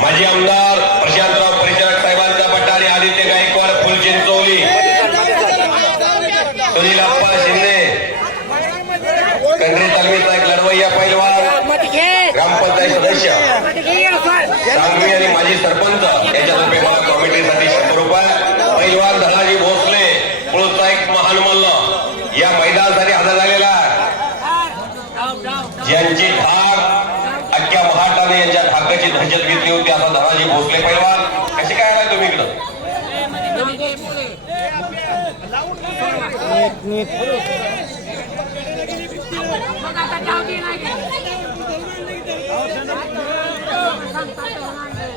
माजी आमदार प्रशांतराव परिचारक साहेबांचा आणि आदित्य गायकवाड फुलचिंचोली सुनील अप्पा शिंदे. कंट्री तालमीचा एक लढवय्या पैलवान ग्रामपंचायत सदस्य. सांगवी आणि माजी सरपंच यांच्यातर्फे मला कॉमेंट्रीसाठी शंभर रुपये पैलवान धनाजी भोसले पुढचा एक महान मल्ल या मैदानासाठी हजर झालेला आहे. ज्यांची धाक अख्ख्या महाटाने यांच्या धाकाची दहशत घेतली होती. आता धनाजी भोसले पैलवान. कसे काय आलाय तुम्ही इकडं?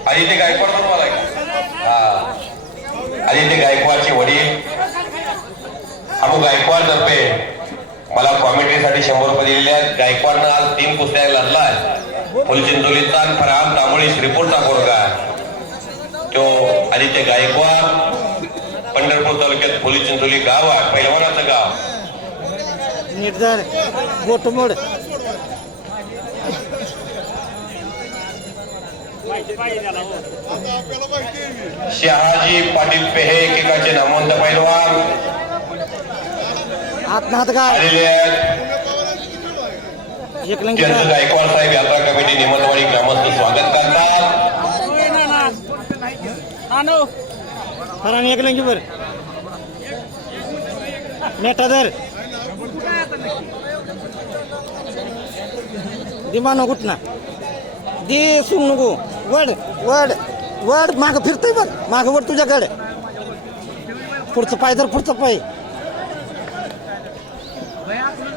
आदित्य गायकवाड म्हणून आलाय का? हा. आदित्य गायकवाडचे वडील. अबू गायकवाड तर्फे मला कॉमेंट्रीसाठी शंभर रुपये दिलेले आहेत. गायकवाडनं आज तीन कुस्त्या आहे फुलचिंचोलीचा फरहान तांबोळी श्रीपूरचा पोरगा तो आदित्य गायकवाड पंढरपूर तालुक्यात फुलचिंचोली गाव आहे पहिलवानाचं गाव. निर्धार गोटमोड शहाजी पाटील पेहे एकेकाचे नामवंत पैलवान. त्यांचं गायकवाड साहेब यात्रा फराने एक लंगी बर मेटादर दिमानो कुठना? दे सुंग नको. वड वड वड माग फिरतोय बघ. माग वड तुझ्याकडे. पुढचं पाय तर पुढचं पाय.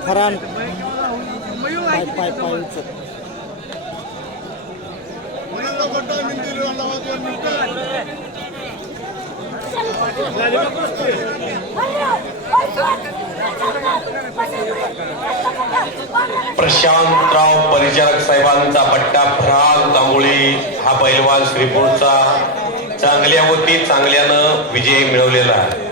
फरान पाय पाय पाय उचल. प्रशांतराव परिचारक साहेबांचा पट्टा फराग तांबोळी हा पैलवान श्रीपूरचा. चांगल्या वती चांगल्यानं विजय मिळवलेला आहे.